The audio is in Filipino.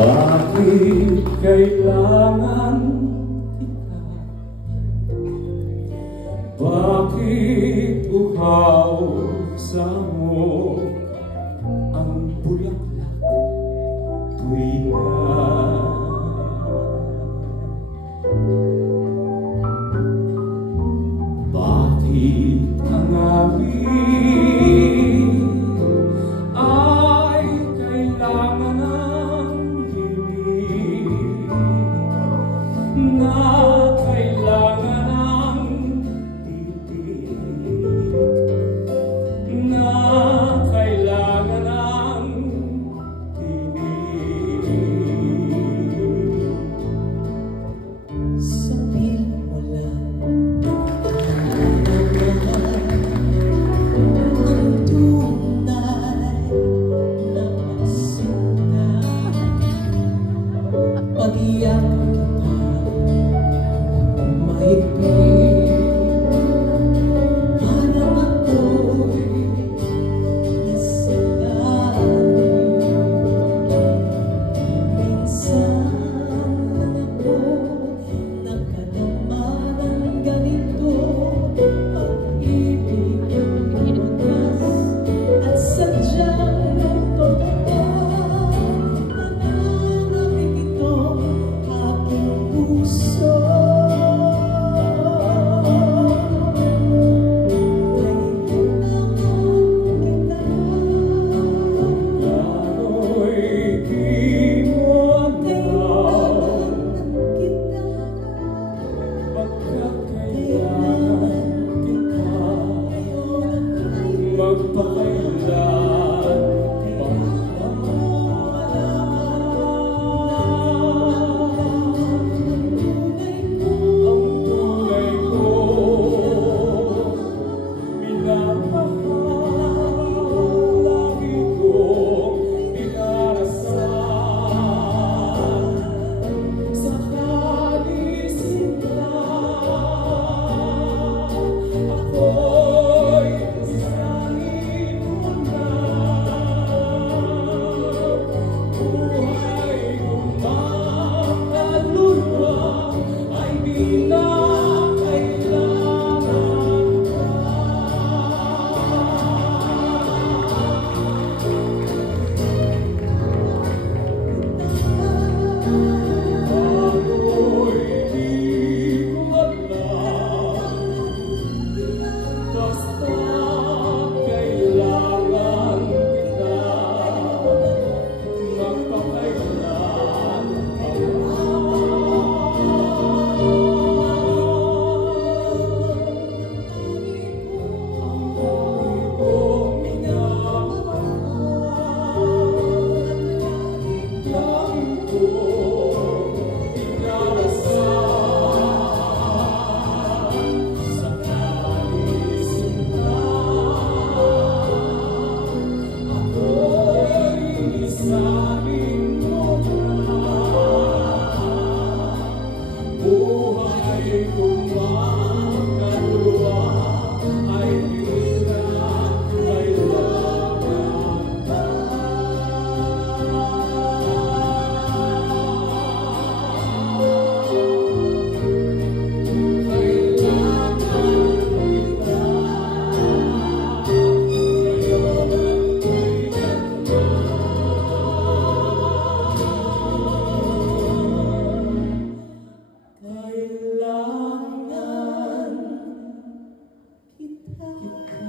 Bakit kailangan kita? Bakit uhaw sa mo ang bulaklak tuwing na? Bakit ang awit ay kailangan ng himig na kailangan ng titig na kailangan ng tinig? Sabihin mo lang ang tunay na magsinta. Pag-iyak kita mahigpit, parang ako'y nasasabi. Minsan ako nakadama ng ganito, pag-ibig ang wagas at sadyang totoo. Nananabik ito aking puso. Gano'y di mo andaw pagkat kailangan kita magpakailan pa. Ang tunay ko minamahal, lagi kong pinarasal sa kalisinta. Ako'y sanib mo na, buhay kong makaluluwa ay di na kailangan ka. Ako'y di ko alam, basta kailangan kita magpakailan kong minamahal, lagi kong pinarasal sa kalisinta. Ako'y sanib mo na, buhay kong makaluluwa ay di na kailangan ka. Kailangan kita.